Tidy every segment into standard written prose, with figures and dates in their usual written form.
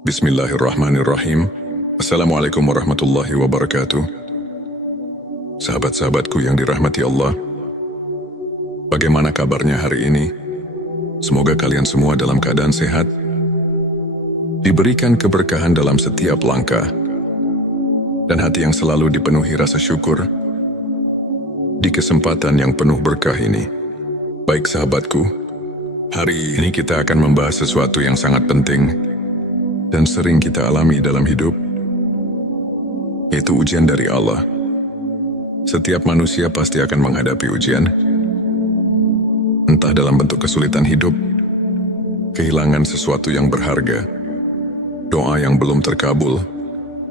Bismillahirrahmanirrahim. Assalamualaikum warahmatullahi wabarakatuh. Sahabat-sahabatku yang dirahmati Allah, bagaimana kabarnya hari ini? Semoga kalian semua dalam keadaan sehat, diberikan keberkahan dalam setiap langkah, dan hati yang selalu dipenuhi rasa syukur di kesempatan yang penuh berkah ini. Baik sahabatku, hari ini kita akan membahas sesuatu yang sangat penting dan sering kita alami dalam hidup, yaitu ujian dari Allah. Setiap manusia pasti akan menghadapi ujian, entah dalam bentuk kesulitan hidup, kehilangan sesuatu yang berharga, doa yang belum terkabul,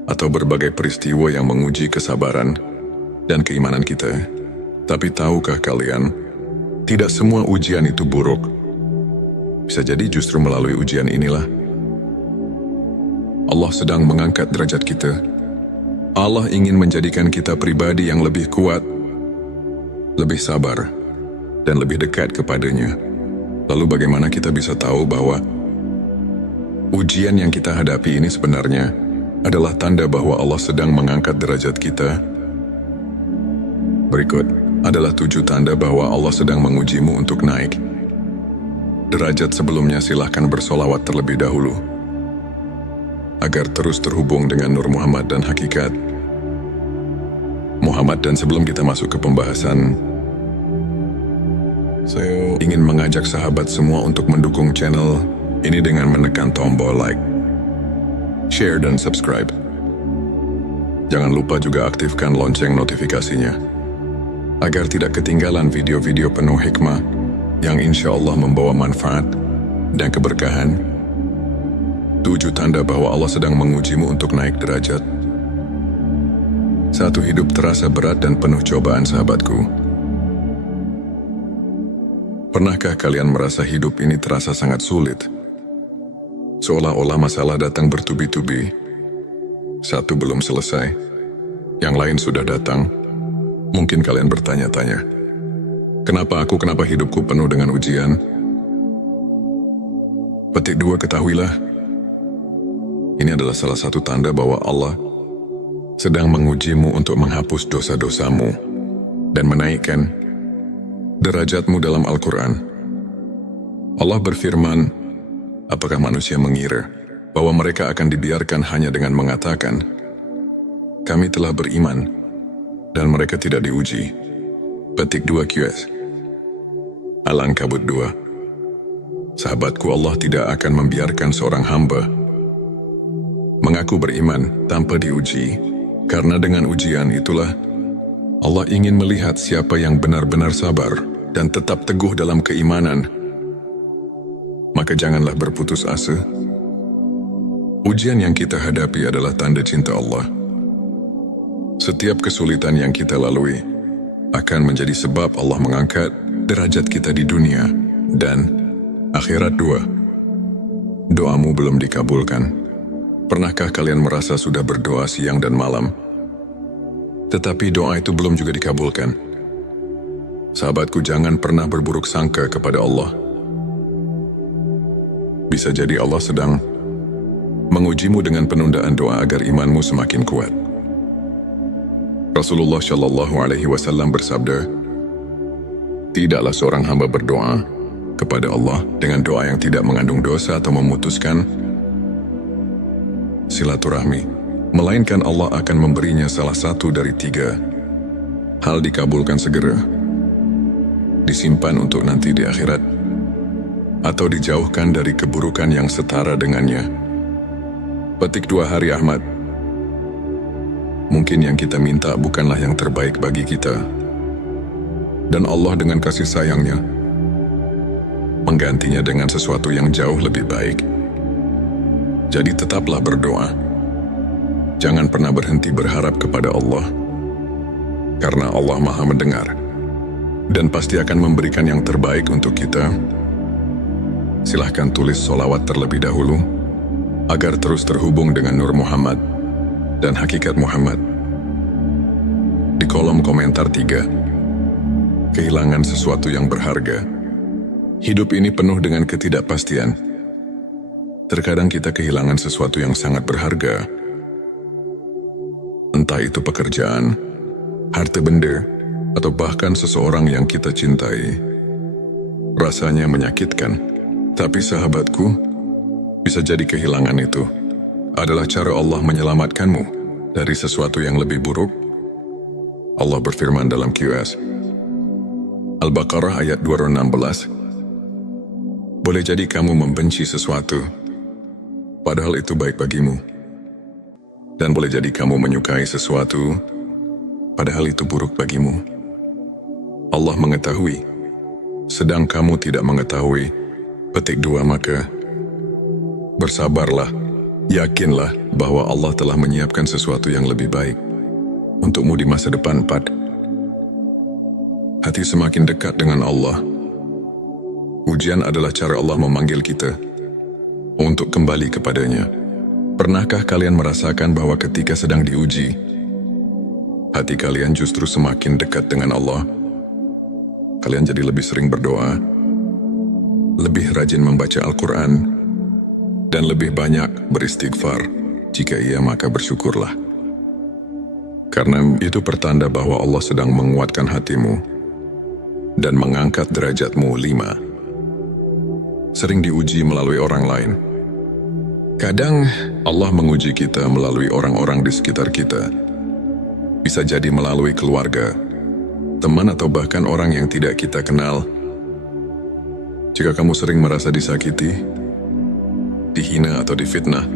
atau berbagai peristiwa yang menguji kesabaran dan keimanan kita. Tapi tahukah kalian, tidak semua ujian itu buruk. Bisa jadi justru melalui ujian inilah Allah sedang mengangkat derajat kita. Allah ingin menjadikan kita pribadi yang lebih kuat, lebih sabar, dan lebih dekat kepadanya. Lalu bagaimana kita bisa tahu bahwa ujian yang kita hadapi ini sebenarnya adalah tanda bahwa Allah sedang mengangkat derajat kita? Berikut adalah 7 tanda bahwa Allah sedang mengujimu untuk naik derajat. Sebelumnya silahkan bersolawat terlebih dahulu agar terus terhubung dengan Nur Muhammad dan hakikat Muhammad. Dan sebelum kita masuk ke pembahasan, saya ingin mengajak sahabat semua untuk mendukung channel ini dengan menekan tombol like, share, dan subscribe. Jangan lupa juga aktifkan lonceng notifikasinya agar tidak ketinggalan video-video penuh hikmah yang insya Allah membawa manfaat dan keberkahan. 7 tanda bahwa Allah sedang mengujimu untuk naik derajat. 1. Hidup terasa berat dan penuh cobaan. Sahabatku, pernahkah kalian merasa hidup ini terasa sangat sulit? Seolah-olah masalah datang bertubi-tubi. Satu belum selesai, yang lain sudah datang. Mungkin kalian bertanya-tanya, kenapa hidupku penuh dengan ujian? Petik 2, ketahuilah, ini adalah salah satu tanda bahwa Allah sedang mengujimu untuk menghapus dosa-dosamu dan menaikkan derajatmu. Dalam Al-Quran, Allah berfirman, apakah manusia mengira bahwa mereka akan dibiarkan hanya dengan mengatakan, kami telah beriman, dan mereka tidak diuji? Petik 2 QS Al-Ankabut 2. Sahabatku, Allah tidak akan membiarkan seorang hamba mengaku beriman tanpa diuji, karena dengan ujian itulah Allah ingin melihat siapa yang benar-benar sabar dan tetap teguh dalam keimanan. Maka janganlah berputus asa. Ujian yang kita hadapi adalah tanda cinta Allah. Setiap kesulitan yang kita lalui akan menjadi sebab Allah mengangkat derajat kita di dunia dan akhirat. 2. Doamu belum dikabulkan. Pernahkah kalian merasa sudah berdoa siang dan malam, tetapi doa itu belum juga dikabulkan? Sahabatku, jangan pernah berburuk sangka kepada Allah. Bisa jadi Allah sedang mengujimu dengan penundaan doa agar imanmu semakin kuat. Rasulullah Shallallahu Alaihi Wasallam bersabda, tidaklah seorang hamba berdoa kepada Allah dengan doa yang tidak mengandung dosa atau memutuskan silaturahmi, melainkan Allah akan memberinya salah satu dari 3 hal: dikabulkan segera, disimpan untuk nanti di akhirat, atau dijauhkan dari keburukan yang setara dengannya. Petik 2 Hari Ahmad. Mungkin yang kita minta bukanlah yang terbaik bagi kita, dan Allah dengan kasih sayangnya menggantinya dengan sesuatu yang jauh lebih baik. Jadi tetaplah berdoa. Jangan pernah berhenti berharap kepada Allah, karena Allah Maha mendengar dan pasti akan memberikan yang terbaik untuk kita. Silahkan tulis solawat terlebih dahulu agar terus terhubung dengan Nur Muhammad dan hakikat Muhammad. Di kolom komentar 3. Kehilangan sesuatu yang berharga. Hidup ini penuh dengan ketidakpastian. Terkadang kita kehilangan sesuatu yang sangat berharga. Entah itu pekerjaan, harta benda, atau bahkan seseorang yang kita cintai. Rasanya menyakitkan, tapi sahabatku, bisa jadi kehilangan itu adalah cara Allah menyelamatkanmu dari sesuatu yang lebih buruk. Allah berfirman dalam QS Al-Baqarah ayat 216, boleh jadi kamu membenci sesuatu, padahal itu baik bagimu. Dan boleh jadi kamu menyukai sesuatu, padahal itu buruk bagimu. Allah mengetahui, sedang kamu tidak mengetahui. Petik 2, maka bersabarlah, yakinlah bahwa Allah telah menyiapkan sesuatu yang lebih baik untukmu di masa depan. 4. Hati semakin dekat dengan Allah. Ujian adalah cara Allah memanggil kita untuk kembali kepadanya. Pernahkah kalian merasakan bahwa ketika sedang diuji, hati kalian justru semakin dekat dengan Allah? Kalian jadi lebih sering berdoa, lebih rajin membaca Al-Quran, dan lebih banyak beristighfar. Jika iya, maka bersyukurlah. Karena itu pertanda bahwa Allah sedang menguatkan hatimu dan mengangkat derajatmu. 5. Sering diuji melalui orang lain. Kadang Allah menguji kita melalui orang-orang di sekitar kita. Bisa jadi melalui keluarga, teman, atau bahkan orang yang tidak kita kenal. Jika kamu sering merasa disakiti, dihina, atau difitnah,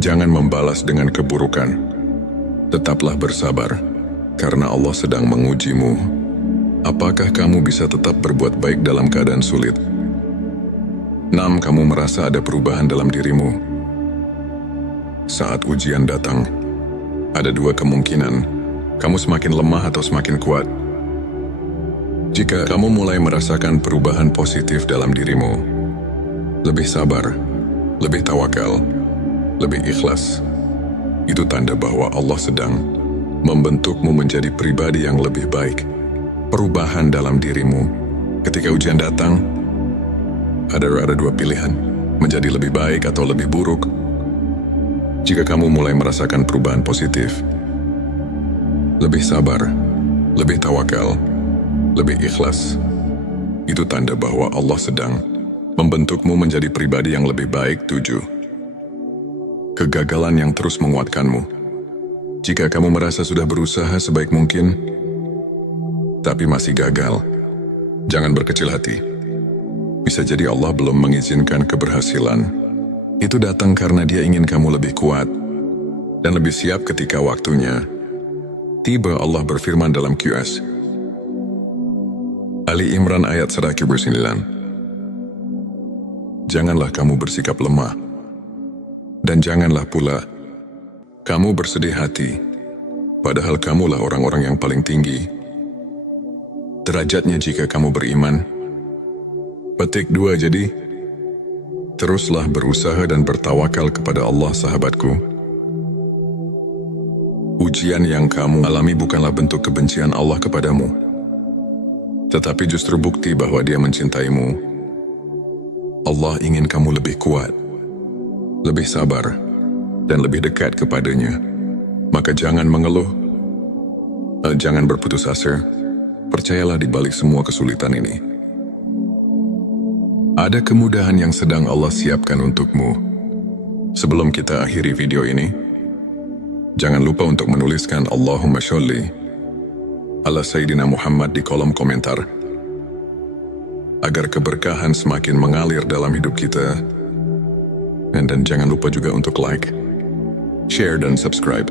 jangan membalas dengan keburukan. Tetaplah bersabar, karena Allah sedang mengujimu. Apakah kamu bisa tetap berbuat baik dalam keadaan sulit? 6. Kamu merasa ada perubahan dalam dirimu. Saat ujian datang, ada 2 kemungkinan. Kamu semakin lemah atau semakin kuat. Jika kamu mulai merasakan perubahan positif dalam dirimu, lebih sabar, lebih tawakal, lebih ikhlas, itu tanda bahwa Allah sedang membentukmu menjadi pribadi yang lebih baik. Perubahan dalam dirimu. Ketika ujian datang, ada 2 pilihan, menjadi lebih baik atau lebih buruk. Jika kamu mulai merasakan perubahan positif, lebih sabar, lebih tawakal, lebih ikhlas, itu tanda bahwa Allah sedang membentukmu menjadi pribadi yang lebih baik. 7. Kegagalan yang terus menguatkanmu. Jika kamu merasa sudah berusaha sebaik mungkin, tapi masih gagal, jangan berkecil hati. Bisa jadi Allah belum mengizinkan keberhasilan. Itu datang karena Dia ingin kamu lebih kuat dan lebih siap ketika waktunya tiba. Allah berfirman dalam QS Ali Imran ayat 109, janganlah kamu bersikap lemah, dan janganlah pula kamu bersedih hati, padahal kamulah orang-orang yang paling tinggi derajatnya jika kamu beriman. Petik 2. Jadi, teruslah berusaha dan bertawakal kepada Allah, sahabatku. Ujian yang kamu alami bukanlah bentuk kebencian Allah kepadamu, tetapi justru bukti bahwa Dia mencintaimu. Allah ingin kamu lebih kuat, lebih sabar, dan lebih dekat kepadanya. Maka jangan mengeluh, jangan berputus asa. Percayalah di balik semua kesulitan ini, ada kemudahan yang sedang Allah siapkan untukmu. Sebelum kita akhiri video ini, jangan lupa untuk menuliskan Allahumma sholli ala Sayyidina Muhammad di kolom komentar, agar keberkahan semakin mengalir dalam hidup kita. Dan jangan lupa juga untuk like, share, dan subscribe,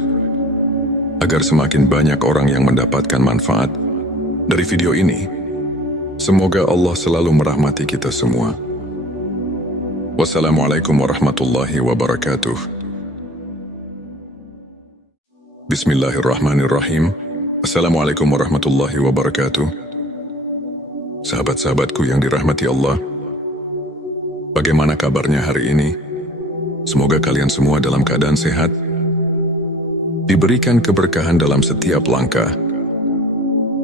agar semakin banyak orang yang mendapatkan manfaat dari video ini. Semoga Allah selalu merahmati kita semua. Wassalamualaikum warahmatullahi wabarakatuh. Bismillahirrahmanirrahim. Assalamualaikum warahmatullahi wabarakatuh. Sahabat-sahabatku yang dirahmati Allah, bagaimana kabarnya hari ini? Semoga kalian semua dalam keadaan sehat, diberikan keberkahan dalam setiap langkah,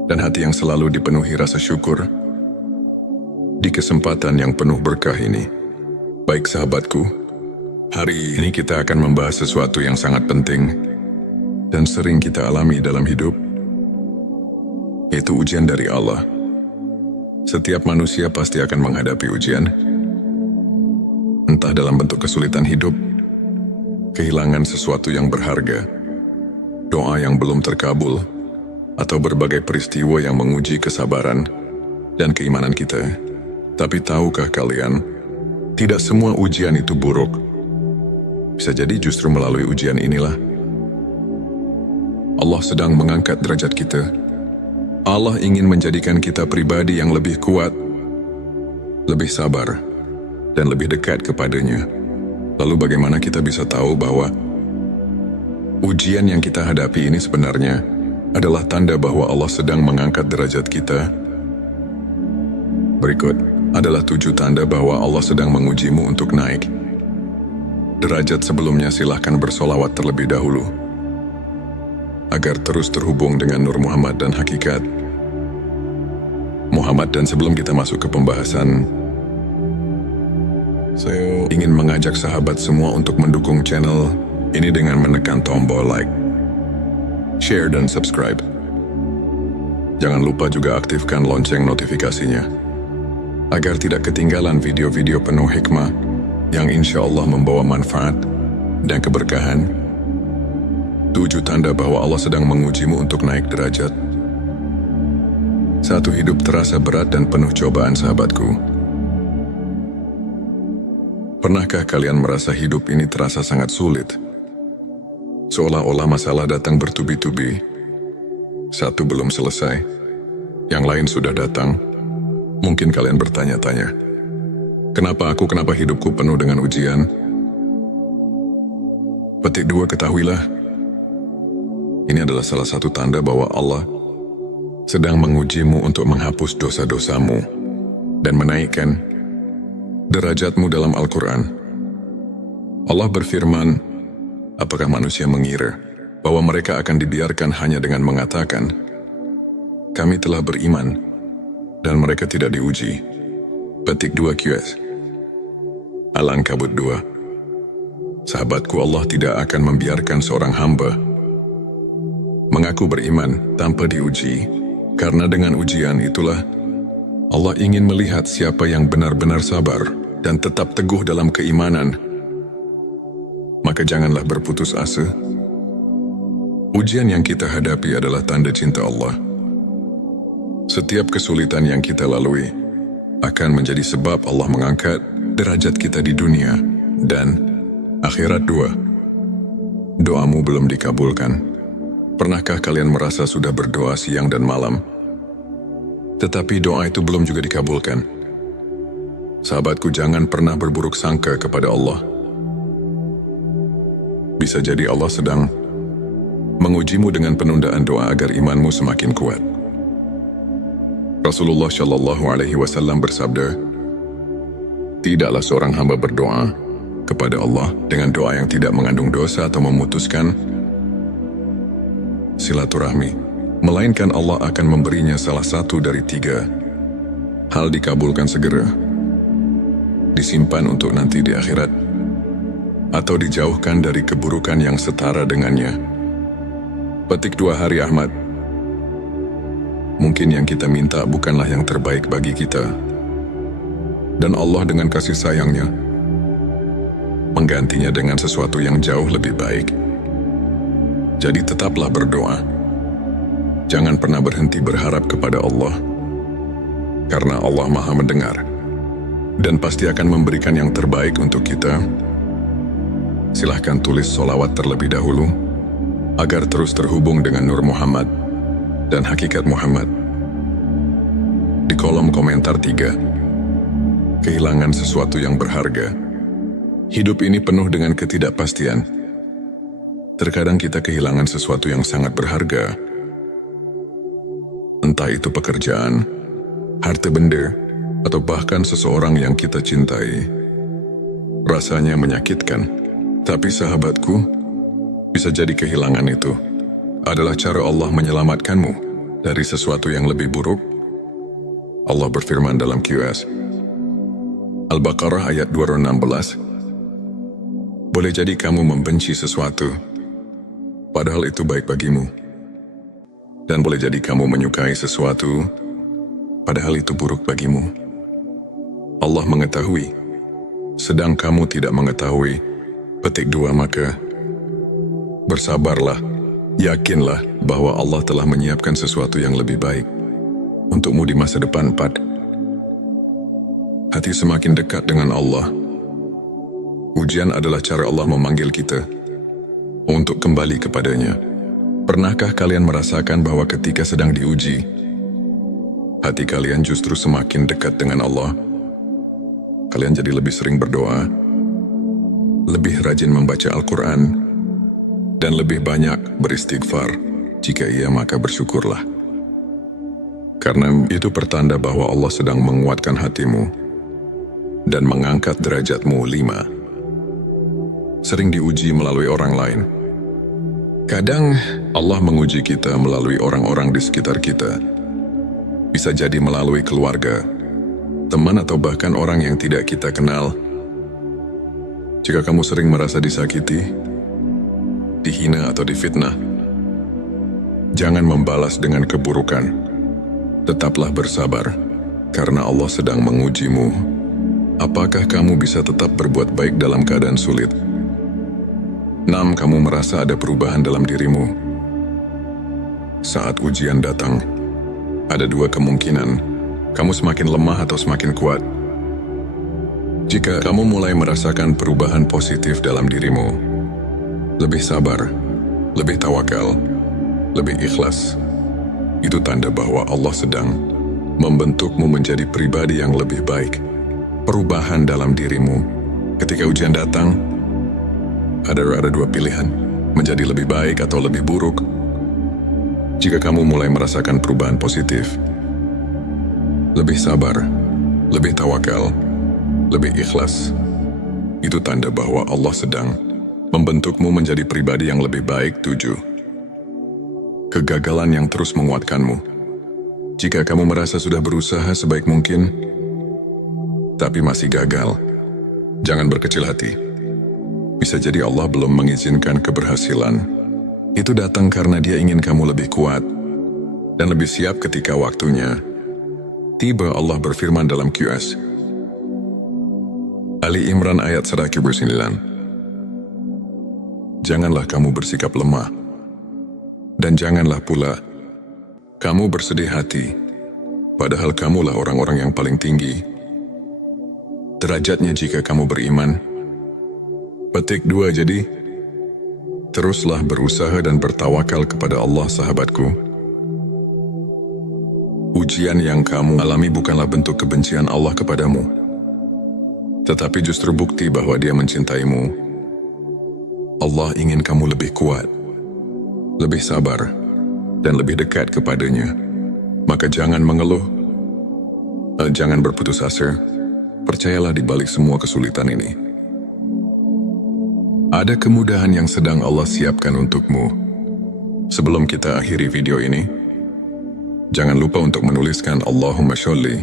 dan hati yang selalu dipenuhi rasa syukur di kesempatan yang penuh berkah ini. Baik sahabatku, hari ini kita akan membahas sesuatu yang sangat penting dan sering kita alami dalam hidup, yaitu ujian dari Allah. Setiap manusia pasti akan menghadapi ujian, entah dalam bentuk kesulitan hidup, kehilangan sesuatu yang berharga, doa yang belum terkabul, atau berbagai peristiwa yang menguji kesabaran dan keimanan kita. Tapi tahukah kalian, tidak semua ujian itu buruk. Bisa jadi justru melalui ujian inilah Allah sedang mengangkat derajat kita. Allah ingin menjadikan kita pribadi yang lebih kuat, lebih sabar, dan lebih dekat kepadanya. Lalu bagaimana kita bisa tahu bahwa ujian yang kita hadapi ini sebenarnya adalah tanda bahwa Allah sedang mengangkat derajat kita? Berikut adalah 7 tanda bahwa Allah sedang mengujimu untuk naik derajat. Sebelumnya silahkan bersolawat terlebih dahulu, agar terus terhubung dengan Nur Muhammad dan hakikat Muhammad. Dan sebelum kita masuk ke pembahasan, saya ingin mengajak sahabat semua untuk mendukung channel ini dengan menekan tombol like, share, dan subscribe. Jangan lupa juga aktifkan lonceng notifikasinya, agar tidak ketinggalan video-video penuh hikmah yang insya Allah membawa manfaat dan keberkahan. 7 tanda bahwa Allah sedang mengujimu untuk naik derajat. 1. Hidup terasa berat dan penuh cobaan. Sahabatku, pernahkah kalian merasa hidup ini terasa sangat sulit? Seolah-olah masalah datang bertubi-tubi. Satu belum selesai, yang lain sudah datang. Mungkin kalian bertanya-tanya, kenapa hidupku penuh dengan ujian? Petik 2, ketahuilah, ini adalah salah satu tanda bahwa Allah sedang mengujimu untuk menghapus dosa-dosamu dan menaikkan derajatmu. Dalam Al-Quran, Allah berfirman, apakah manusia mengira bahwa mereka akan dibiarkan hanya dengan mengatakan, kami telah beriman, dan mereka tidak diuji? Petik 2 QS Al-Ankabut 2. Sahabatku, Allah tidak akan membiarkan seorang hamba mengaku beriman tanpa diuji, karena dengan ujian itulah Allah ingin melihat siapa yang benar-benar sabar dan tetap teguh dalam keimanan. Maka janganlah berputus asa. Ujian yang kita hadapi adalah tanda cinta Allah. Setiap kesulitan yang kita lalui akan menjadi sebab Allah mengangkat derajat kita di dunia dan akhirat. 2. Doamu belum dikabulkan. Pernahkah kalian merasa sudah berdoa siang dan malam, tetapi doa itu belum juga dikabulkan? Sahabatku, jangan pernah berburuk sangka kepada Allah. Bisa jadi Allah sedang mengujimu dengan penundaan doa agar imanmu semakin kuat. Rasulullah Shallallahu Alaihi Wasallam bersabda, tidaklah seorang hamba berdoa kepada Allah dengan doa yang tidak mengandung dosa atau memutuskan silaturahmi, melainkan Allah akan memberinya salah satu dari 3 hal: dikabulkan segera, disimpan untuk nanti di akhirat, atau dijauhkan dari keburukan yang setara dengannya. Petik 2 Hari Ahmad. Mungkin yang kita minta bukanlah yang terbaik bagi kita, dan Allah dengan kasih sayangnya menggantinya dengan sesuatu yang jauh lebih baik. Jadi tetaplah berdoa. Jangan pernah berhenti berharap kepada Allah, karena Allah Maha mendengar dan pasti akan memberikan yang terbaik untuk kita. Silahkan tulis solawat terlebih dahulu, agar terus terhubung dengan Nur Muhammad dan hakikat Muhammad. Di kolom komentar 3. Kehilangan sesuatu yang berharga. Hidup ini penuh dengan ketidakpastian. Terkadang kita kehilangan sesuatu yang sangat berharga. Entah itu pekerjaan, harta benda, atau bahkan seseorang yang kita cintai. Rasanya menyakitkan, tapi sahabatku, bisa jadi kehilangan itu adalah cara Allah menyelamatkanmu dari sesuatu yang lebih buruk. Allah berfirman dalam QS Al-Baqarah ayat 216. Boleh jadi kamu membenci sesuatu, padahal itu baik bagimu. Dan boleh jadi kamu menyukai sesuatu, padahal itu buruk bagimu. Allah mengetahui, sedang kamu tidak mengetahui. Petik 2. Maka bersabarlah, yakinlah bahwa Allah telah menyiapkan sesuatu yang lebih baik untukmu di masa depan. 4. Hati semakin dekat dengan Allah. Ujian adalah cara Allah memanggil kita untuk kembali kepadanya. Pernahkah kalian merasakan bahwa ketika sedang diuji, hati kalian justru semakin dekat dengan Allah? Kalian jadi lebih sering berdoa, lebih rajin membaca Al-Quran, dan lebih banyak beristighfar. Jika iya, maka bersyukurlah. Karena itu pertanda bahwa Allah sedang menguatkan hatimu dan mengangkat derajatmu. 5. Sering diuji melalui orang lain. Kadang Allah menguji kita melalui orang-orang di sekitar kita. Bisa jadi melalui keluarga, teman, atau bahkan orang yang tidak kita kenal. Jika kamu sering merasa disakiti, dihina, atau difitnah, jangan membalas dengan keburukan. Tetaplah bersabar, karena Allah sedang mengujimu. Apakah kamu bisa tetap berbuat baik dalam keadaan sulit? 6. Kamu merasa ada perubahan dalam dirimu. Saat ujian datang, ada dua kemungkinan. Kamu semakin lemah atau semakin kuat. Jika kamu mulai merasakan perubahan positif dalam dirimu, lebih sabar, lebih tawakal, lebih ikhlas, itu tanda bahwa Allah sedang membentukmu menjadi pribadi yang lebih baik. Perubahan dalam dirimu. Ketika ujian datang, ada dua pilihan, menjadi lebih baik atau lebih buruk. Jika kamu mulai merasakan perubahan positif, lebih sabar, lebih tawakal, lebih ikhlas, itu tanda bahwa Allah sedang membentukmu menjadi pribadi yang lebih baik. 7. Kegagalan yang terus menguatkanmu. Jika kamu merasa sudah berusaha sebaik mungkin, tapi masih gagal, jangan berkecil hati. Bisa jadi Allah belum mengizinkan keberhasilan. Itu datang karena Dia ingin kamu lebih kuat dan lebih siap ketika waktunya tiba. Allah berfirman dalam QS Ali Imran ayat 109. Janganlah kamu bersikap lemah, dan janganlah pula kamu bersedih hati, padahal kamulah orang-orang yang paling tinggi derajatnya jika kamu beriman. Petik 2. Jadi, teruslah berusaha dan bertawakal kepada Allah, sahabatku. Ujian yang kamu alami bukanlah bentuk kebencian Allah kepadamu, tetapi justru bukti bahwa Dia mencintaimu. Allah ingin kamu lebih kuat, lebih sabar, dan lebih dekat kepadanya. Maka jangan mengeluh, jangan berputus asa. Percayalah di balik semua kesulitan ini, ada kemudahan yang sedang Allah siapkan untukmu. Sebelum kita akhiri video ini, jangan lupa untuk menuliskan Allahumma sholli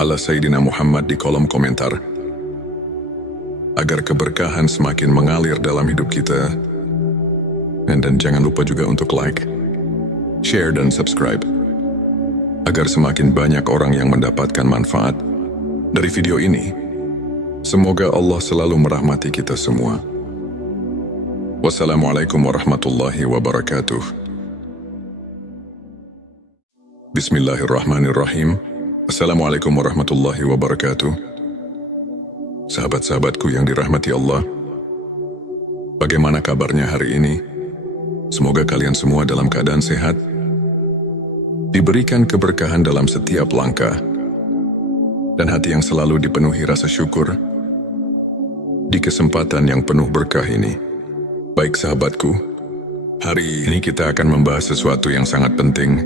ala Sayyidina Muhammad di kolom komentar, agar keberkahan semakin mengalir dalam hidup kita. Dan jangan lupa juga untuk like, share, dan subscribe, agar semakin banyak orang yang mendapatkan manfaat dari video ini. Semoga Allah selalu merahmati kita semua. Wassalamualaikum warahmatullahi wabarakatuh. Bismillahirrahmanirrahim. Assalamualaikum warahmatullahi wabarakatuh. Sahabat-sahabatku yang dirahmati Allah, bagaimana kabarnya hari ini? Semoga kalian semua dalam keadaan sehat, diberikan keberkahan dalam setiap langkah, dan hati yang selalu dipenuhi rasa syukur di kesempatan yang penuh berkah ini. Baik sahabatku, hari ini kita akan membahas sesuatu yang sangat penting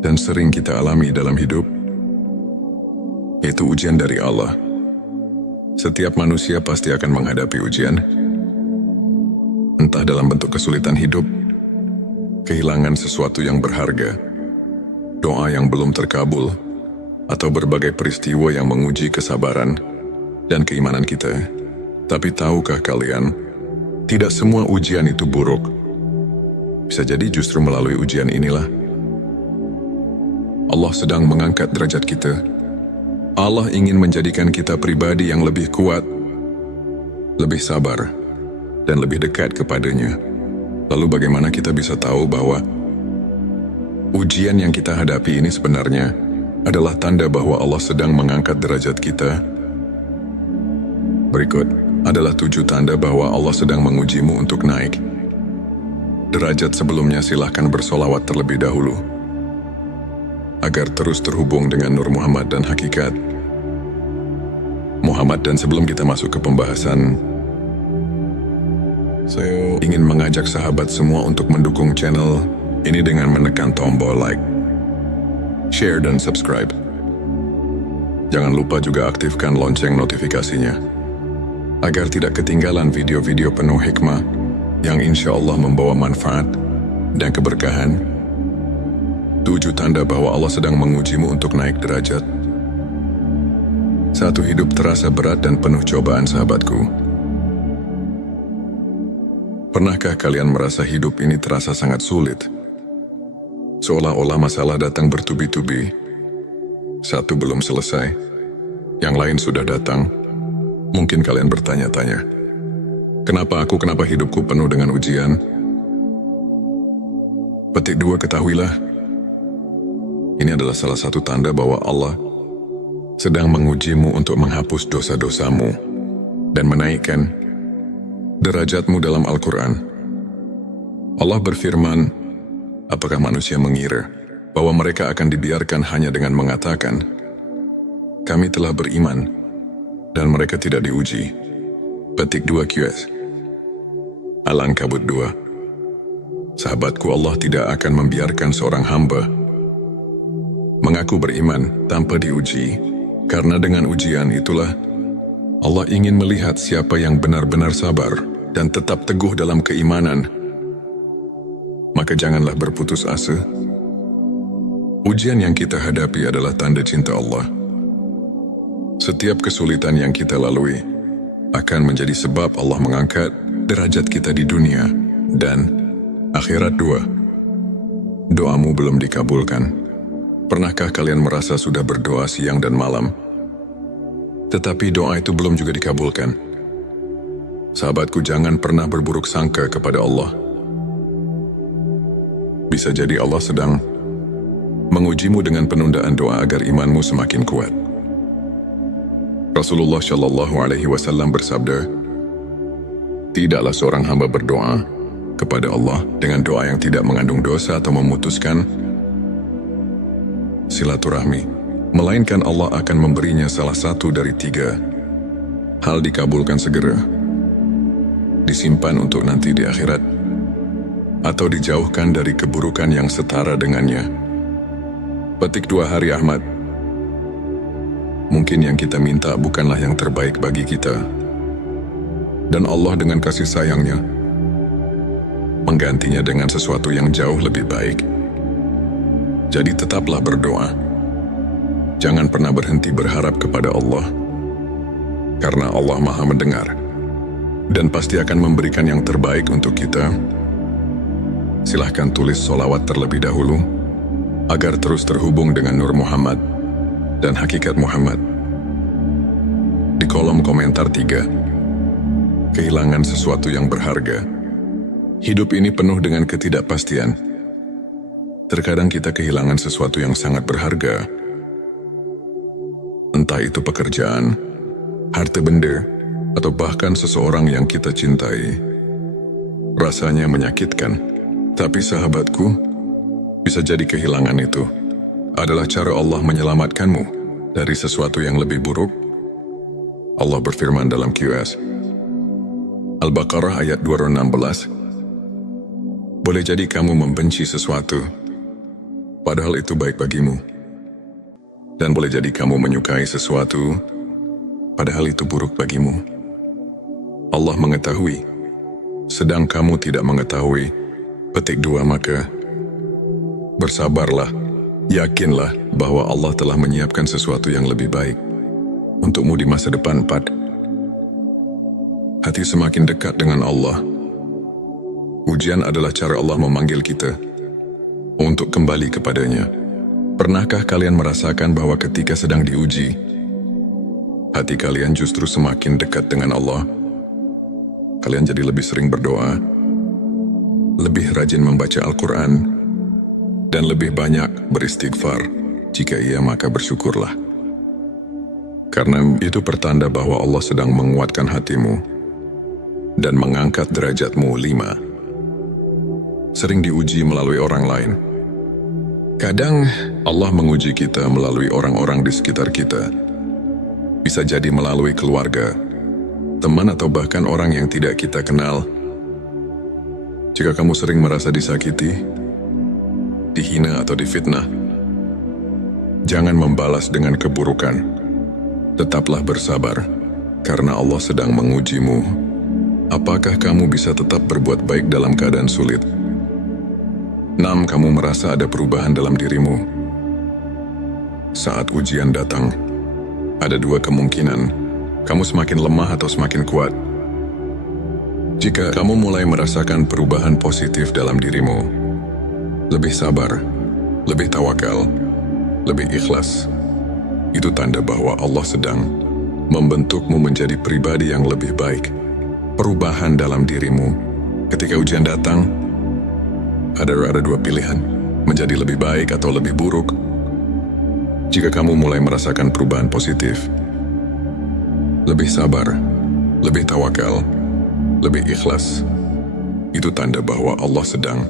dan sering kita alami dalam hidup, yaitu ujian dari Allah. Setiap manusia pasti akan menghadapi ujian, entah dalam bentuk kesulitan hidup, kehilangan sesuatu yang berharga, doa yang belum terkabul, atau berbagai peristiwa yang menguji kesabaran dan keimanan kita. Tapi tahukah kalian, tidak semua ujian itu buruk. Bisa jadi justru melalui ujian inilah Allah sedang mengangkat derajat kita. Allah ingin menjadikan kita pribadi yang lebih kuat, lebih sabar, dan lebih dekat kepadanya. Lalu bagaimana kita bisa tahu bahwa ujian yang kita hadapi ini sebenarnya adalah tanda bahwa Allah sedang mengangkat derajat kita? Berikut adalah 7 tanda bahwa Allah sedang mengujimu untuk naik derajat. Sebelumnya silahkan bersolawat terlebih dahulu agar terus terhubung dengan Nur Muhammad dan hakikat Muhammad. Dan sebelum kita masuk ke pembahasan, saya ingin mengajak sahabat semua untuk mendukung channel ini dengan menekan tombol like, share, dan subscribe. Jangan lupa juga aktifkan lonceng notifikasinya agar tidak ketinggalan video-video penuh hikmah yang insya Allah membawa manfaat dan keberkahan. 7 tanda bahwa Allah sedang mengujimu untuk naik derajat. 1. Hidup terasa berat dan penuh cobaan. Sahabatku, pernahkah kalian merasa hidup ini terasa sangat sulit? Seolah-olah masalah datang bertubi-tubi. Satu belum selesai, yang lain sudah datang. Mungkin kalian bertanya-tanya, kenapa hidupku penuh dengan ujian? Petik 2, ketahuilah, ini adalah salah satu tanda bahwa Allah sedang mengujimu untuk menghapus dosa-dosamu dan menaikkan derajatmu. Dalam Al-Quran, Allah berfirman, apakah manusia mengira bahwa mereka akan dibiarkan hanya dengan mengatakan, kami telah beriman, dan mereka tidak diuji? Petik 2 QS Al-Ankabut 2. Sahabatku, Allah tidak akan membiarkan seorang hamba mengaku beriman tanpa diuji, karena dengan ujian itulah Allah ingin melihat siapa yang benar-benar sabar dan tetap teguh dalam keimanan. Maka janganlah berputus asa. Ujian yang kita hadapi adalah tanda cinta Allah. Setiap kesulitan yang kita lalui akan menjadi sebab Allah mengangkat derajat kita di dunia dan akhirat. 2. Doamu belum dikabulkan. Pernahkah kalian merasa sudah berdoa siang dan malam, tetapi doa itu belum juga dikabulkan? Sahabatku, jangan pernah berburuk sangka kepada Allah. Bisa jadi Allah sedang mengujimu dengan penundaan doa agar imanmu semakin kuat. Rasulullah Shallallahu Alaihi Wasallam bersabda, tidaklah seorang hamba berdoa kepada Allah dengan doa yang tidak mengandung dosa atau memutuskan silaturahmi, melainkan Allah akan memberinya salah satu dari 3 hal: dikabulkan segera, disimpan untuk nanti di akhirat, atau dijauhkan dari keburukan yang setara dengannya. Petik 2 Hari Ahmad. Mungkin yang kita minta bukanlah yang terbaik bagi kita, dan Allah dengan kasih sayangnya menggantinya dengan sesuatu yang jauh lebih baik. Jadi tetaplah berdoa. Jangan pernah berhenti berharap kepada Allah, karena Allah Maha mendengar dan pasti akan memberikan yang terbaik untuk kita. Silahkan tulis solawat terlebih dahulu agar terus terhubung dengan Nur Muhammad dan hakikat Muhammad. Di kolom komentar 3. Kehilangan sesuatu yang berharga. Hidup ini penuh dengan ketidakpastian. Terkadang kita kehilangan sesuatu yang sangat berharga. Entah itu pekerjaan, harta benda, atau bahkan seseorang yang kita cintai. Rasanya menyakitkan. Tapi sahabatku, bisa jadi kehilangan itu adalah cara Allah menyelamatkanmu dari sesuatu yang lebih buruk. Allah berfirman dalam QS Al-Baqarah ayat 216, boleh jadi kamu membenci sesuatu, padahal itu baik bagimu. Dan boleh jadi kamu menyukai sesuatu, padahal itu buruk bagimu. Allah mengetahui, sedang kamu tidak mengetahui. Petik 2 Maka bersabarlah Yakinlah bahwa Allah telah menyiapkan sesuatu yang lebih baik untukmu di masa depan. 4. Hati semakin dekat dengan Allah. Ujian adalah cara Allah memanggil kita untuk kembali kepadanya. Pernahkah kalian merasakan bahwa ketika sedang diuji, hati kalian justru semakin dekat dengan Allah? Kalian jadi lebih sering berdoa, lebih rajin membaca Al-Quran, dan lebih banyak beristighfar. Jika iya, maka bersyukurlah. Karena itu pertanda bahwa Allah sedang menguatkan hatimu dan mengangkat derajatmu. 5. Sering diuji melalui orang lain. Kadang Allah menguji kita melalui orang-orang di sekitar kita. Bisa jadi melalui keluarga, teman, atau bahkan orang yang tidak kita kenal. Jika kamu sering merasa disakiti, dihina, atau difitnah, jangan membalas dengan keburukan. Tetaplah bersabar, karena Allah sedang mengujimu. Apakah kamu bisa tetap berbuat baik dalam keadaan sulit? 6. Kamu merasa ada perubahan dalam dirimu. Saat ujian datang, ada dua kemungkinan. Kamu semakin lemah atau semakin kuat. Jika kamu mulai merasakan perubahan positif dalam dirimu, lebih sabar, lebih tawakal, lebih ikhlas, itu tanda bahwa Allah sedang membentukmu menjadi pribadi yang lebih baik. Perubahan dalam dirimu. Ketika ujian datang, ada dua pilihan, menjadi lebih baik atau lebih buruk. Jika kamu mulai merasakan perubahan positif, lebih sabar, lebih tawakal, lebih ikhlas, itu tanda bahwa Allah sedang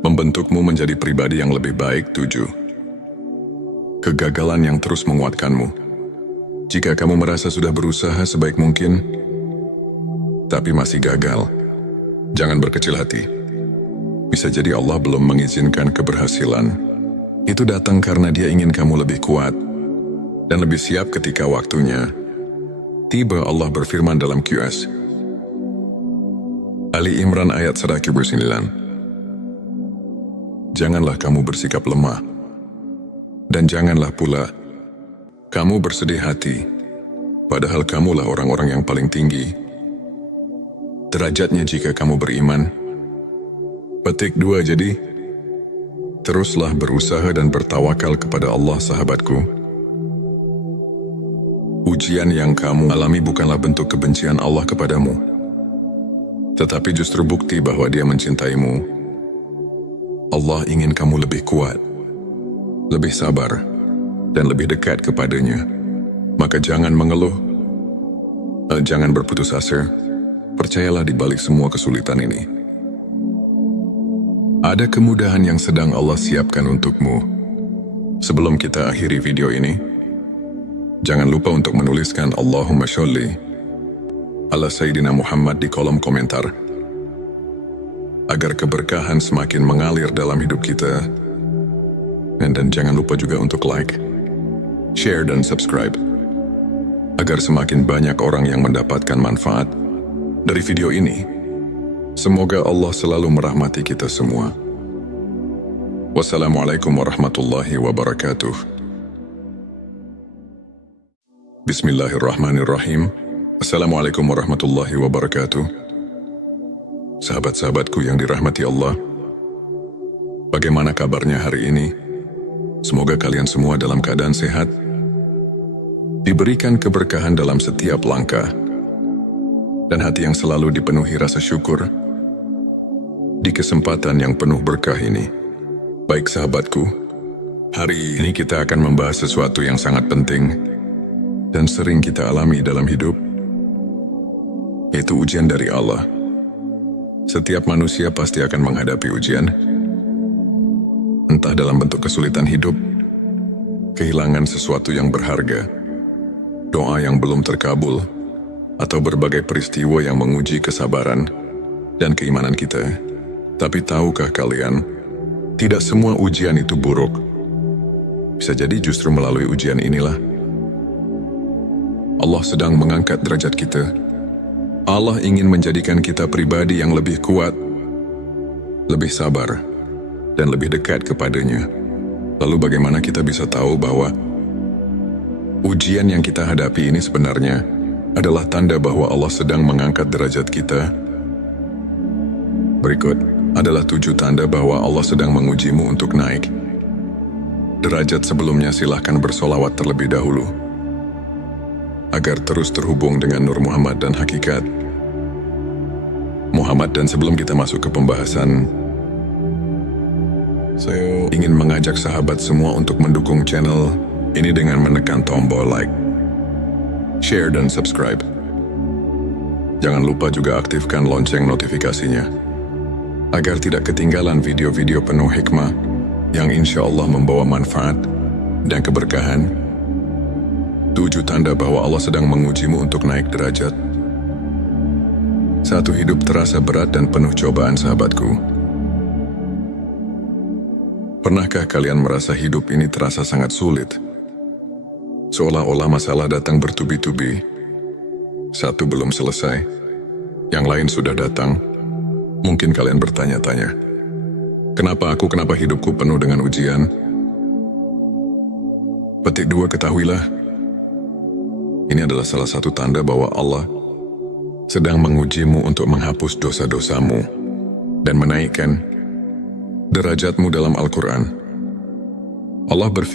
membentukmu menjadi pribadi yang lebih baik. 7. Kegagalan yang terus menguatkanmu. Jika kamu merasa sudah berusaha sebaik mungkin, tapi masih gagal, jangan berkecil hati. Bisa jadi Allah belum mengizinkan keberhasilan. Itu datang karena Dia ingin kamu lebih kuat dan lebih siap ketika waktunya tiba. Allah berfirman dalam QS Ali Imran ayat 109. Janganlah kamu bersikap lemah, dan janganlah pula kamu bersedih hati, padahal kamulah orang-orang yang paling tinggi derajatnya jika kamu beriman. Petik 2. Jadi, teruslah berusaha dan bertawakal kepada Allah, sahabatku. Ujian yang kamu alami bukanlah bentuk kebencian Allah kepadamu, tetapi justru bukti bahwa Dia mencintaimu. Allah ingin kamu lebih kuat, lebih sabar, dan lebih dekat kepadanya. Maka jangan mengeluh, jangan berputus asa. Percayalah di balik semua kesulitan ini, ada kemudahan yang sedang Allah siapkan untukmu. Sebelum kita akhiri video ini, jangan lupa untuk menuliskan Allahumma sholli ala Sayyidina Muhammad di kolom komentar, agar keberkahan semakin mengalir dalam hidup kita. Dan jangan lupa juga untuk like, share, dan subscribe, agar semakin banyak orang yang mendapatkan manfaat dari video ini. Semoga Allah selalu merahmati kita semua. Wassalamualaikum warahmatullahi wabarakatuh. Bismillahirrahmanirrahim. Assalamualaikum warahmatullahi wabarakatuh. Sahabat-sahabatku yang dirahmati Allah, bagaimana kabarnya hari ini? Semoga kalian semua dalam keadaan sehat, diberikan keberkahan dalam setiap langkah, dan hati yang selalu dipenuhi rasa syukur di kesempatan yang penuh berkah ini. Baik sahabatku, hari ini kita akan membahas sesuatu yang sangat penting dan sering kita alami dalam hidup, yaitu ujian dari Allah. Setiap manusia pasti akan menghadapi ujian, entah dalam bentuk kesulitan hidup, kehilangan sesuatu yang berharga, doa yang belum terkabul, atau berbagai peristiwa yang menguji kesabaran dan keimanan kita. Tapi tahukah kalian, tidak semua ujian itu buruk. Bisa jadi justru melalui ujian inilah Allah sedang mengangkat derajat kita. Allah ingin menjadikan kita pribadi yang lebih kuat, lebih sabar, dan lebih dekat kepadanya. Lalu bagaimana kita bisa tahu bahwa ujian yang kita hadapi ini sebenarnya adalah tanda bahwa Allah sedang mengangkat derajat kita? Berikut adalah 7 tanda bahwa Allah sedang mengujimu untuk naik derajat. Sebelumnya silahkan bersolawat terlebih dahulu agar terus terhubung dengan Nur Muhammad dan hakikat Muhammad. Dan sebelum kita masuk ke pembahasan, saya ingin mengajak sahabat semua untuk mendukung channel ini dengan menekan tombol like, share, dan subscribe. Jangan lupa juga aktifkan lonceng notifikasinya agar tidak ketinggalan video-video penuh hikmah yang insya Allah membawa manfaat dan keberkahan. 7 tanda bahwa Allah sedang mengujimu untuk naik derajat. 1. Hidup terasa berat dan penuh cobaan. Sahabatku, pernahkah kalian merasa hidup ini terasa sangat sulit? Seolah-olah masalah datang bertubi-tubi. Satu belum selesai, yang lain sudah datang. Mungkin kalian bertanya-tanya, kenapa hidupku penuh dengan ujian? Petik 2, ketahuilah, ini adalah salah satu tanda bahwa Allah sedang mengujimu untuk menghapus dosa-dosamu dan menaikkan derajatmu. Dalam Al-Quran, Allah berfirman,